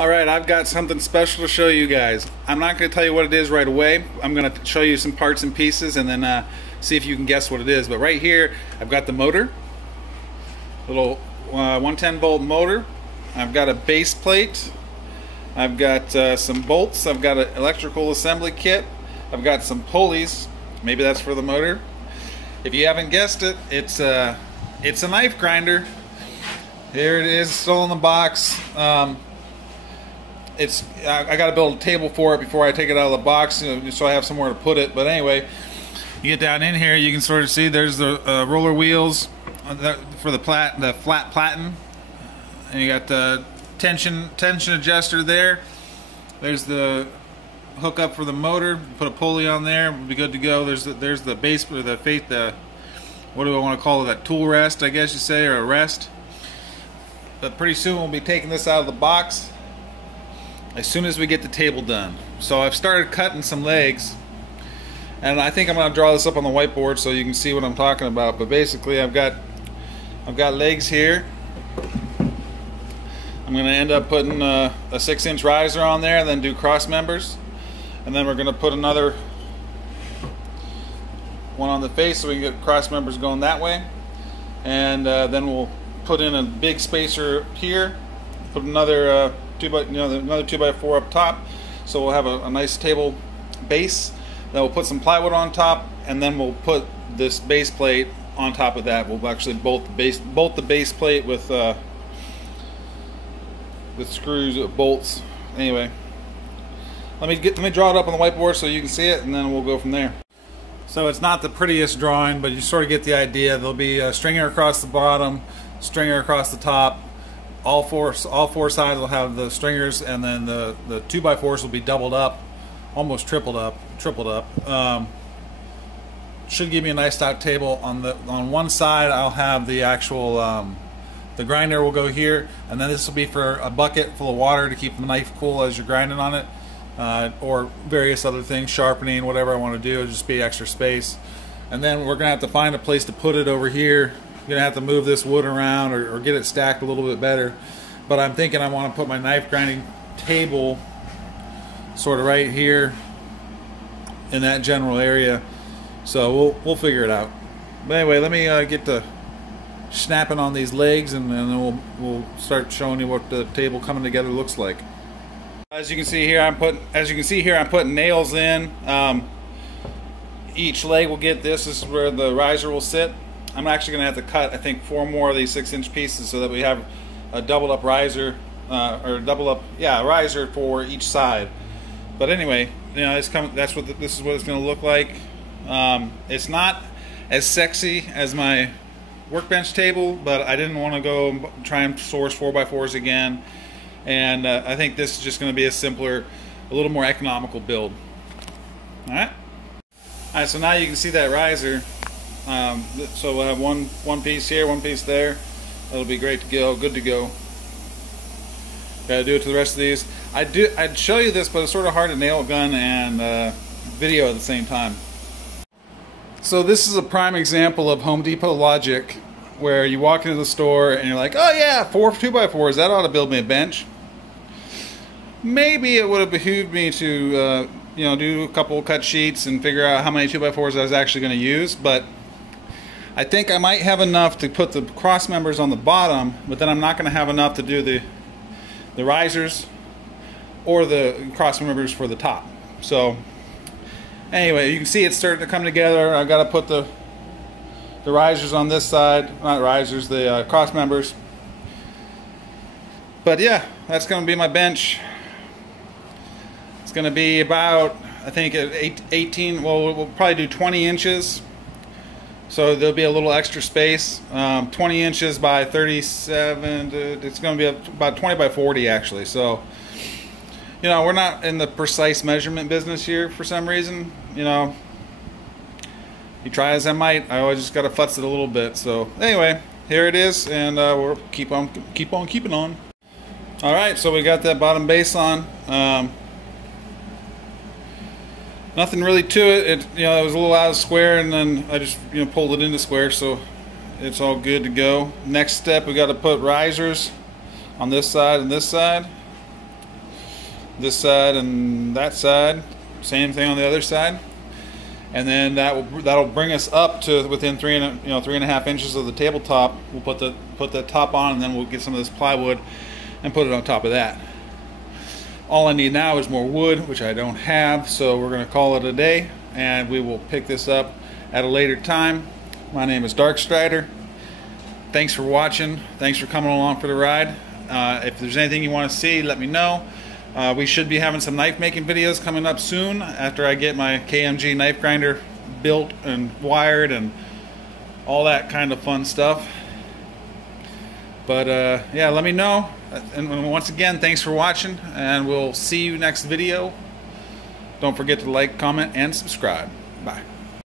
Alright, I've got something special to show you guys. I'm not going to tell you what it is right away. I'm going to show you some parts and pieces and then see if you can guess what it is. But right here, I've got the motor. Little 110 volt motor. I've got a base plate. I've got some bolts. I've got an electrical assembly kit. I've got some pulleys. Maybe that's for the motor. If you haven't guessed it, it's a knife grinder. Here it is, still in the box. I got to build a table for it before I take it out of the box, so I have somewhere to put it. But anyway, you get down in here, you can sort of see there's the roller wheels for the flat platen, and you got the tension adjuster there. There's the hookup for the motor. Put a pulley on there, we'll be good to go. There's the base, or the what do I want to call it? That tool rest, I guess you say, or a rest. But pretty soon we'll be taking this out of the box as soon as we get the table done. So I've started cutting some legs, and I think I'm going to draw this up on the whiteboard so you can see what I'm talking about. But basically I've got legs here. I'm going to end up putting a 6-inch riser on there and then do cross members, and then we're going to put another one on the face so we can get cross members going that way, and then we'll put in a big spacer here, put another another 2x4 up top, so we'll have a nice table base. Then we'll put some plywood on top, and then we'll put this base plate on top of that. We'll actually bolt the base plate with screws, bolts. Anyway, let me draw it up on the whiteboard so you can see it, and then we'll go from there. So it's not the prettiest drawing, but you sort of get the idea. There'll be a stringer across the bottom, stringer across the top. All four sides will have the stringers, and then the 2x4s will be doubled up, almost tripled up. Should give me a nice stock table. On one side I'll have the actual the grinder will go here, and then this will be for a bucket full of water to keep the knife cool as you're grinding on it, or various other things, sharpening, whatever I want to do. It'll just be extra space. And then we're gonna have to find a place to put it over here. Gonna have to move this wood around or get it stacked a little bit better. But I'm thinking I want to put my knife grinding table sort of right here in that general area. So we'll figure it out. But anyway, let me get to snapping on these legs, and then we'll start showing you what the table coming together looks like. As you can see here, I'm putting nails in. Each leg will get this. This is where the riser will sit. I'm actually going to have to cut, I think, 4 more of these 6-inch pieces so that we have a doubled up riser, riser for each side. But anyway, this is what it's going to look like. It's not as sexy as my workbench table, but I didn't want to go try and source 4x4s again, and I think this is just going to be a simpler, a little more economical build. All right. So now you can see that riser. So we'll have one piece here, one piece there. That'll be great to go, good to go. Gotta do it to the rest of these. I'd show you this, but it's sort of hard to nail gun and video at the same time. So this is a prime example of Home Depot logic, where you walk into the store and you're like, oh yeah, 4 2x4s, that ought to build me a bench. Maybe it would have behooved me to do a couple cut sheets and figure out how many 2x4s I was actually going to use, but I think I might have enough to put the cross members on the bottom, but then I'm not going to have enough to do the risers or the cross members for the top. So anyway, you can see it's starting to come together. I've got to put the risers on this side, not risers, the cross members. But yeah, that's going to be my bench. It's going to be about, I think, 18, well, we'll probably do 20 inches. So there'll be a little extra space, 20 inches by 37, it's going to be about 20 by 40 actually. So, we're not in the precise measurement business here for some reason. You try as I might, I always just got to futz it a little bit. So anyway, here it is, and we'll keep on keeping on. All right, so we got that bottom base on. Nothing really to it. It was a little out of square, and then I just pulled it into square, so it's all good to go. Next step, we got to put risers on this side and this side. this side and that side, same thing on the other side, and then that'll bring us up to within 3.5 inches of the tabletop. We'll put the top on, and then we'll get some of this plywood and put it on top of that. All I need now is more wood, which I don't have, so we're going to call it a day, and we will pick this up at a later time. My name is Darkstrider. Thanks for watching. Thanks for coming along for the ride. If there's anything you want to see, let me know. We should be having some knife making videos coming up soon after I get my KMG knife grinder built and wired and all that kind of fun stuff. But yeah, let me know. And once again, thanks for watching, and we'll see you next video. Don't forget to like, comment, and subscribe. Bye.